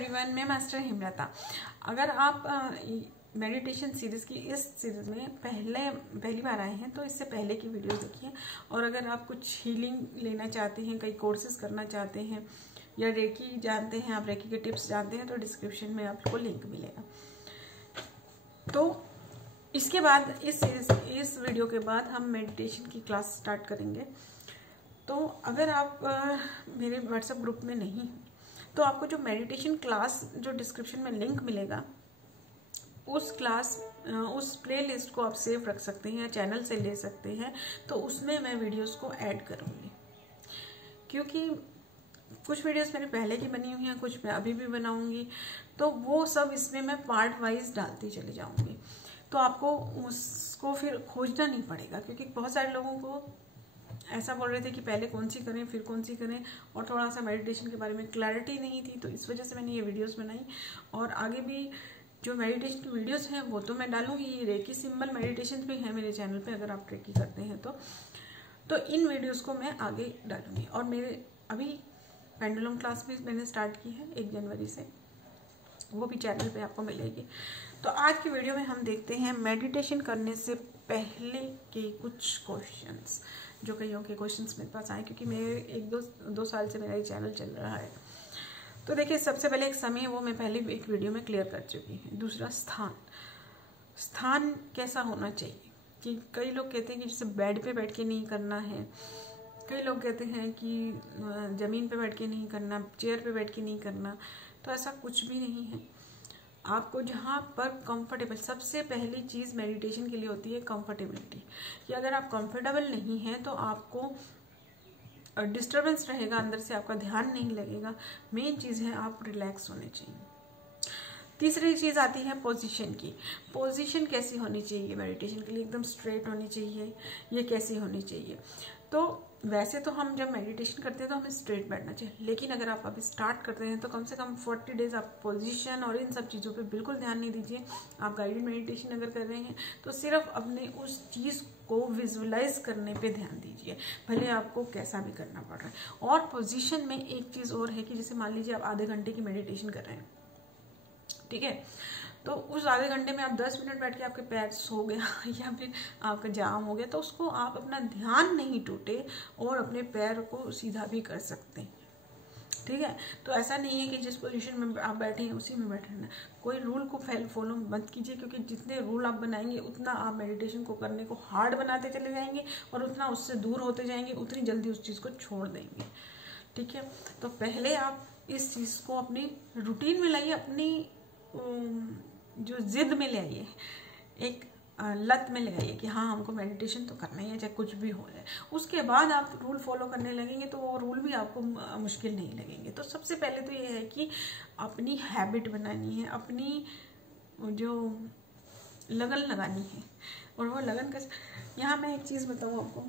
Everyone, मैं master Hemlata. अगर आप मेडिटेशन सीरीज़ की इस सीरीज़ में पहली बार आए हैं तो इससे पहले की वीडियो देखिए। और अगर आप कुछ हीलिंग लेना चाहते हैं, कई कोर्सेज करना चाहते हैं या रेकी जानते हैं, आप रेकी के टिप्स जानते हैं तो डिस्क्रिप्शन में आपको लिंक मिलेगा। तो इसके बाद इस वीडियो के बाद हम मेडिटेशन की क्लास स्टार्ट करेंगे। तो अगर आप मेरे व्हाट्सएप ग्रुप में नहीं तो आपको जो मेडिटेशन क्लास जो डिस्क्रिप्शन में लिंक मिलेगा उस प्लेलिस्ट को आप सेव रख सकते हैं या चैनल से ले सकते हैं। तो उसमें मैं वीडियोस को ऐड करूँगी, क्योंकि कुछ वीडियोस मेरे पहले की बनी हुई हैं, कुछ मैं अभी भी बनाऊंगी, तो वो सब इसमें मैं पार्ट वाइज डालती चली जाऊंगी। तो आपको उसको फिर खोजना नहीं पड़ेगा, क्योंकि बहुत सारे लोगों को ऐसा बोल रहे थे कि पहले कौन सी करें फिर कौन सी करें, और थोड़ा सा मेडिटेशन के बारे में क्लैरिटी नहीं थी। तो इस वजह से मैंने ये वीडियोस बनाई। और आगे भी जो मेडिटेशन की वीडियोस हैं वो तो मैं डालूंगी। ये रेकी सिंबल मेडिटेशन भी है मेरे चैनल पे, अगर आप रेकी करते हैं तो इन वीडियोस को मैं आगे डालूंगी। और मेरे अभी पेंडुलम क्लास भी मैंने स्टार्ट की है 1 जनवरी से, वो भी चैनल पे आपको मिलेगी। तो आज की वीडियो में हम देखते हैं मेडिटेशन करने से पहले के कुछ क्वेश्चंस, जो कईयों के क्वेश्चंस मेरे पास आए, क्योंकि मेरे दो साल से मेरा ये चैनल चल रहा है। तो देखिए, सबसे पहले एक समय वो मैं पहले एक वीडियो में क्लियर कर चुकी हूँ। दूसरा, स्थान कैसा होना चाहिए, कि कई लोग कहते हैं कि जैसे बेड पे बैठ के नहीं करना है, कई लोग कहते हैं कि ज़मीन पे बैठ के नहीं करना, चेयर पे बैठ के नहीं करना। तो ऐसा कुछ भी नहीं है। आपको जहाँ पर कंफर्टेबल, सबसे पहली चीज़ मेडिटेशन के लिए होती है कंफर्टेबिलिटी, कि अगर आप कंफर्टेबल नहीं हैं तो आपको डिस्टर्बेंस रहेगा, अंदर से आपका ध्यान नहीं लगेगा। मेन चीज़ है आप रिलैक्स होने चाहिए। तीसरी चीज़ आती है पोजीशन की। पोजीशन कैसी होनी चाहिए मेडिटेशन के लिए? एकदम स्ट्रेट होनी चाहिए। ये कैसी होनी चाहिए? तो वैसे तो हम जब मेडिटेशन करते हैं तो हमें स्ट्रेट बैठना चाहिए, लेकिन अगर आप अभी स्टार्ट करते हैं तो कम से कम 40 डेज आप पोजीशन और इन सब चीज़ों पे बिल्कुल ध्यान नहीं दीजिए। आप गाइडेड मेडिटेशन अगर कर रहे हैं तो सिर्फ अपने उस चीज़ को विजुअलाइज करने पे ध्यान दीजिए, भले आपको कैसा भी करना पड़ रहा है। और पोजीशन में एक चीज़ और है कि जैसे मान लीजिए आप आधे घंटे की मेडिटेशन कर रहे हैं, ठीक है, तो उस आधे घंटे में आप 10 मिनट बैठ के आपके पैर सो गया या फिर आपका जाम हो गया, तो उसको आप अपना ध्यान नहीं टूटे और अपने पैर को सीधा भी कर सकते हैं, ठीक है। तो ऐसा नहीं है कि जिस पोजीशन में आप बैठे हैं उसी में बैठे रहना। कोई रूल को फॉलो मत कीजिए, क्योंकि जितने रूल आप बनाएंगे उतना आप मेडिटेशन को करने को हार्ड बनाते चले जाएंगे और उतना उससे दूर होते जाएंगे, उतनी जल्दी उस चीज़ को छोड़ देंगे, ठीक है। तो पहले आप इस चीज़ को अपनी रूटीन में लाइए, अपनी जो जिद में ले आइए, एक लत में ले आइए कि हाँ हमको मेडिटेशन तो करना ही है, चाहे कुछ भी हो जाए। उसके बाद आप रूल फॉलो करने लगेंगे तो वो रूल भी आपको मुश्किल नहीं लगेंगे। तो सबसे पहले तो ये है कि अपनी हैबिट बनानी है, अपनी जो लगन लगानी है। और वो लगन कैसे, यहाँ मैं एक चीज़ बताऊँ आपको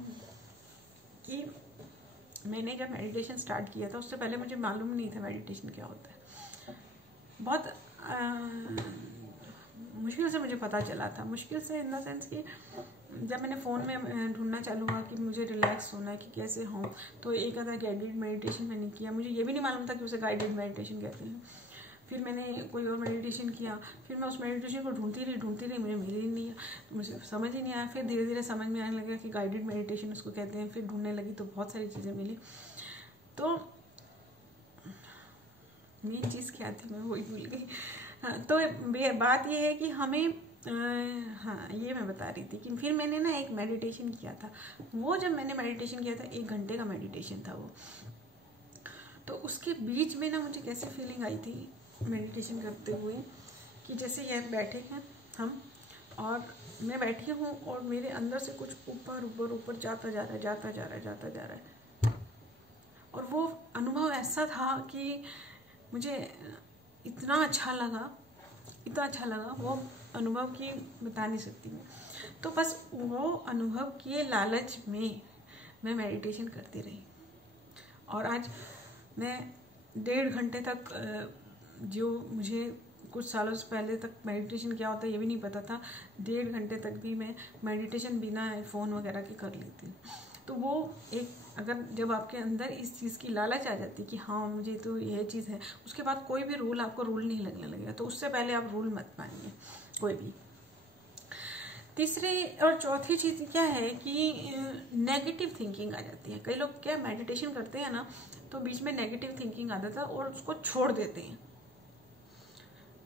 कि मैंने जब मेडिटेशन स्टार्ट किया था उससे पहले मुझे मालूम नहीं था मेडिटेशन क्या होता है। बहुत मुश्किल से मुझे पता चला था। मुश्किल से इन द सेंस कि जब मैंने फ़ोन में ढूंढना चालू हुआ कि मुझे रिलैक्स होना है कि कैसे हों, तो एक आधा गाइडेड मेडिटेशन मैंने किया। मुझे ये भी नहीं मालूम था कि उसे गाइडेड मेडिटेशन कहते हैं। फिर मैंने कोई और मेडिटेशन किया, फिर मैं उस मेडिटेशन को ढूंढती रही, मुझे मिल ही नहीं, मुझे समझ ही नहीं आया। फिर धीरे धीरे समझ में आने लगा कि गाइडेड मेडिटेशन उसको कहते हैं। फिर ढूंढने लगी तो बहुत सारी चीज़ें मिली। तो मेन चीज़ क्या थी मैं वही भूल गई। तो बात ये है कि हमें हाँ, ये मैं बता रही थी कि फिर मैंने ना एक मेडिटेशन किया था। वो जब मैंने मेडिटेशन किया था 1 घंटे का मेडिटेशन था वो। तो उसके बीच में ना मुझे कैसी फीलिंग आई थी मेडिटेशन करते हुए, कि जैसे ये बैठे हैं हम और मैं बैठी हूँ और मेरे अंदर से कुछ ऊपर ऊपर ऊपर जाता जा रहा है। और वो अनुभव ऐसा था कि मुझे इतना अच्छा लगा, वो अनुभव की बता नहीं सकती मैं। तो बस वो अनुभव के लालच में मैं मेडिटेशन करती रही। और आज मैं 1.5 घंटे तक, जो मुझे कुछ सालों से पहले तक मेडिटेशन क्या होता है ये भी नहीं पता था, 1.5 घंटे तक भी मैं मेडिटेशन बिना फ़ोन वगैरह के कर लेती हूँ। तो वो एक अगर जब आपके अंदर इस चीज़ की लालच आ जाती है कि हाँ मुझे तो यह चीज़ है, उसके बाद कोई भी रूल आपको रूल नहीं लगने लगेगा। तो उससे पहले आप रूल मत मानिए कोई भी। तीसरी और चौथी चीज़ क्या है कि नेगेटिव थिंकिंग आ जाती है। कई लोग क्या मेडिटेशन करते हैं ना, तो बीच में नेगेटिव थिंकिंग आ जाता है और उसको छोड़ देते हैं,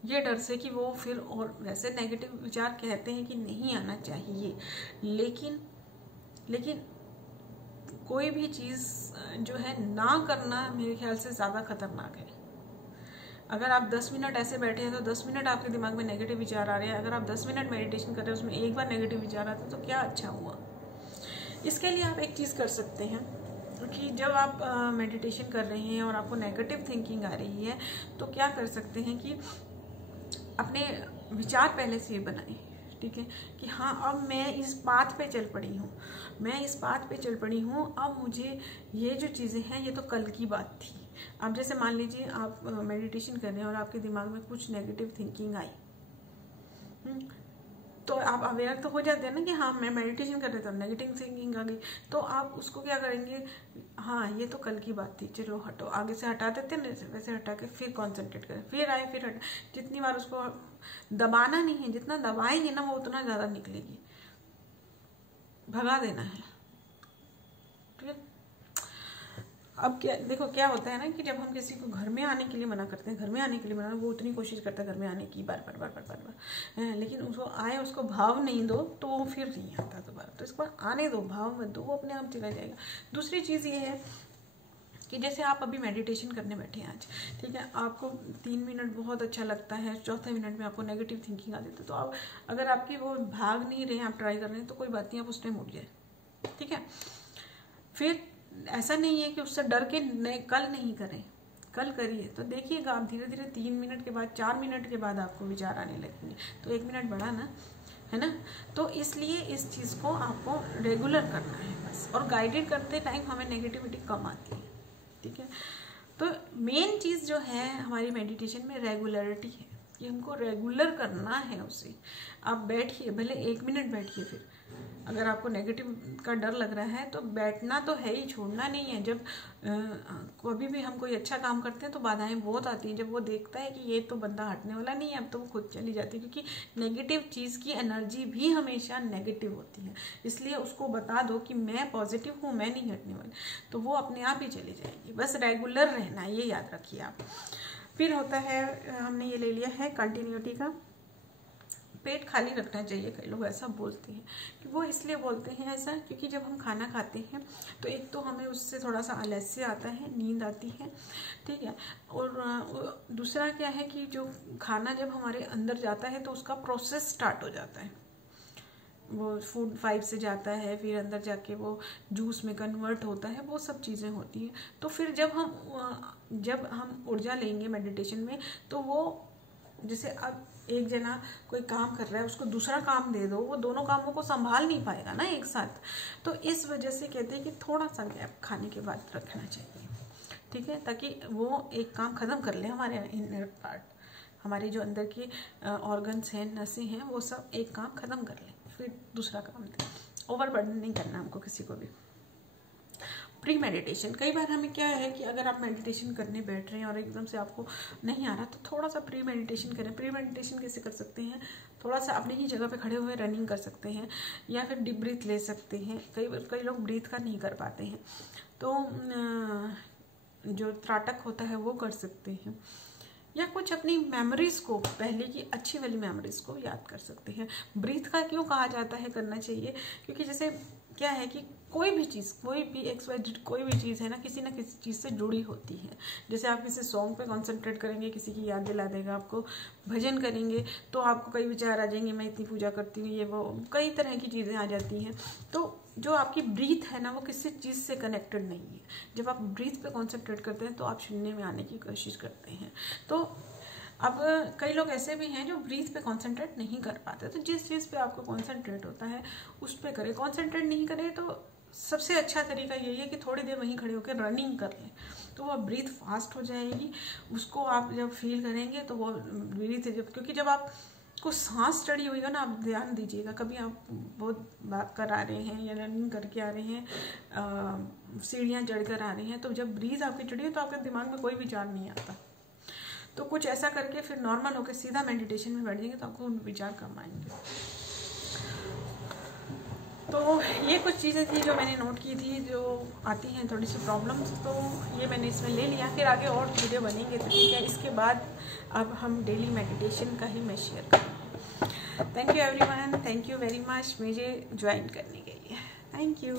ये डर से कि वो फिर, और वैसे नेगेटिव विचार कहते हैं कि नहीं आना चाहिए, लेकिन कोई भी चीज़ जो है ना करना मेरे ख्याल से ज़्यादा खतरनाक है। अगर आप 10 मिनट ऐसे बैठे हैं तो 10 मिनट आपके दिमाग में नेगेटिव विचार आ रहे हैं, अगर आप 10 मिनट मेडिटेशन कर रहे हैं उसमें एक बार नेगेटिव विचार आता है तो क्या अच्छा हुआ। इसके लिए आप एक चीज़ कर सकते हैं कि जब आप मेडिटेशन कर रहे हैं और आपको नेगेटिव थिंकिंग आ रही है तो क्या कर सकते हैं कि अपने विचार पहले से बनाएं, ठीक है, कि हाँ अब मैं इस पाथ पे चल पड़ी हूँ, अब मुझे ये जो चीज़ें हैं ये तो कल की बात थी। अब जैसे मान लीजिए आप मेडिटेशन कर रहे हैं और आपके दिमाग में कुछ नेगेटिव थिंकिंग आई, तो आप अवेयर तो हो जाते हैं ना कि हाँ मैं मेडिटेशन कर रहे थे, नेगेटिव थिंकिंग आ गई, तो आप उसको क्या करेंगे, हाँ ये तो कल की बात थी, चलो हटो, आगे से हटा देते हैं, वैसे हटा के फिर कॉन्सेंट्रेट करें, फिर आए फिर हटा। जितनी बार उसको दबाना नहीं है, जितना दबाएंगे ना वो उतना ज़्यादा निकलेगी, भगा देना है, ठीक है। अब क्या देखो क्या होता है ना कि जब हम किसी को घर में आने के लिए मना करते हैं, वो उतनी कोशिश करता है घर में आने की बार, लेकिन उसको आए, उसको भाव नहीं दो तो वो फिर नहीं आता दोबारा। तो इसको आने दो, भाव मत दो, वो अपने आप चला जाएगा। दूसरी चीज़ ये है कि जैसे आप अभी मेडिटेशन करने बैठे हैं आज, ठीक है, आपको 3 मिनट बहुत अच्छा लगता है, चौथे मिनट में आपको नेगेटिव थिंकिंग आ जाती है, तो आप अगर आपकी वो भाग नहीं रहे, आप ट्राई कर रहे हैं तो कोई बात नहीं, आप उस टाइम उठ जाए, ठीक है। फिर ऐसा नहीं है कि उससे डर के कल नहीं करें, कल करिए, तो देखिएगा आप धीरे धीरे 3 मिनट के बाद, 4 मिनट के बाद आपको विचार आने लगेंगे, तो 1 मिनट बढ़ा ना, है ना। तो इसलिए इस चीज़ को आपको रेगुलर करना है बस, और गाइडेड करते टाइम हमें नेगेटिविटी कम आती है, ठीक है। तो मेन चीज़ जो है हमारी मेडिटेशन में रेगुलरिटी है, कि हमको रेगुलर करना है उसे। आप बैठिए, भले 1 मिनट बैठिए, फिर अगर आपको नेगेटिव का डर लग रहा है तो बैठना तो है ही, छोड़ना नहीं है। जब कभी भी हम कोई अच्छा काम करते हैं तो बाधाएं बहुत आती हैं, जब वो देखता है कि ये तो बंदा हटने वाला नहीं है, अब तो वो खुद चली जाती है, क्योंकि नेगेटिव चीज़ की एनर्जी भी हमेशा नेगेटिव होती है। इसलिए उसको बता दो कि मैं पॉजिटिव हूँ, मैं नहीं हटने वाली, तो वो अपने आप ही चली जाएगी। बस रेगुलर रहना है, ये याद रखिए आप। फिर होता है, हमने ये ले लिया है कंटिन्यूटी का, पेट खाली रखना चाहिए। कई लोग ऐसा बोलते हैं, कि वो इसलिए बोलते हैं ऐसा क्योंकि जब हम खाना खाते हैं तो एक तो हमें उससे थोड़ा सा आलस्य आता है, नींद आती है, ठीक है, और दूसरा क्या है कि जो खाना जब हमारे अंदर जाता है तो उसका प्रोसेस स्टार्ट हो जाता है, वो फूड पाइप से जाता है, फिर अंदर जाके वो जूस में कन्वर्ट होता है, वो सब चीज़ें होती हैं। तो फिर जब हम ऊर्जा लेंगे मेडिटेशन में, तो वो जैसे अब एक जना कोई काम कर रहा है, उसको दूसरा काम दे दो, वो दोनों कामों को संभाल नहीं पाएगा ना एक साथ। तो इस वजह से कहते हैं कि थोड़ा सा गैप खाने के बाद रखना चाहिए, ठीक है, ताकि वो एक काम खत्म कर ले, हमारे इनर पार्ट, हमारे जो अंदर के ऑर्गन्स हैं, नसें हैं, वो सब एक काम खत्म कर ले, फिर दूसरा काम दे। ओवरबर्डन नहीं करना हमको किसी को भी। प्री मेडिटेशन, कई बार हमें क्या है कि अगर आप मेडिटेशन करने बैठ रहे हैं और एकदम से आपको नहीं आ रहा, तो थोड़ा सा प्री मेडिटेशन करें। प्री मेडिटेशन कैसे कर सकते हैं, थोड़ा सा अपनी ही जगह पे खड़े हुए रनिंग कर सकते हैं, या फिर डीप ब्रीथ ले सकते हैं। कई लोग ब्रीथ का नहीं कर पाते हैं, तो जो त्राटक होता है वो कर सकते हैं, या कुछ अपनी मेमोरीज को, पहले की अच्छी वाली मेमोरीज को याद कर सकते हैं। ब्रीथ का क्यों कहा जाता है करना चाहिए, क्योंकि जैसे क्या है कि कोई भी चीज़, कोई भी XYZ कोई भी चीज़ है ना किसी चीज़ से जुड़ी होती है। जैसे आप किसी सॉन्ग पे कंसंट्रेट करेंगे, किसी की याद दिला देगा आपको, भजन करेंगे तो आपको कई विचार आ जाएंगे, मैं इतनी पूजा करती हूँ, ये वो कई तरह की चीज़ें आ जाती हैं। तो जो आपकी ब्रीथ है ना वो किसी चीज़ से कनेक्टेड नहीं है। जब आप ब्रीथ पे कॉन्सेंट्रेट करते हैं तो आप शून्य में आने की कोशिश करते हैं। तो अब कई लोग ऐसे भी हैं जो ब्रीथ पे कंसंट्रेट नहीं कर पाते, तो जिस चीज़ पे आपको कंसंट्रेट होता है उस पे करें। कंसंट्रेट नहीं करें तो सबसे अच्छा तरीका यही है कि थोड़ी देर वहीं खड़े होकर रनिंग कर लें, तो वो ब्रीथ फास्ट हो जाएगी। उसको आप जब फील करेंगे तो वो ब्रीथ, क्योंकि जब आप उसको सांस चढ़ी हुई हो ना, आप ध्यान दीजिएगा। कभी आप बहुत भाग कर आ रहे हैं या रनिंग करके आ रहे हैं, सीढ़ियाँ चढ़ कर आ रहे हैं, तो जब ब्रीज आपकी चढ़ी हो तो आपके दिमाग में कोई विचार नहीं आता। तो कुछ ऐसा करके फिर नॉर्मल होकर सीधा मेडिटेशन में बैठ जाएंगे तो आपको विचार कम आएंगे। तो ये कुछ चीज़ें थी जो मैंने नोट की थी, जो आती हैं थोड़ी सी प्रॉब्लम्स, तो ये मैंने इसमें ले लिया। फिर आगे और वीडियो बनेंगे तो ठीक है। इसके बाद अब हम डेली मेडिटेशन का ही मैं शेयर करूँगी। Thank you everyone, thank you very much मुझे ज्वाइन करने के लिए। Thank you.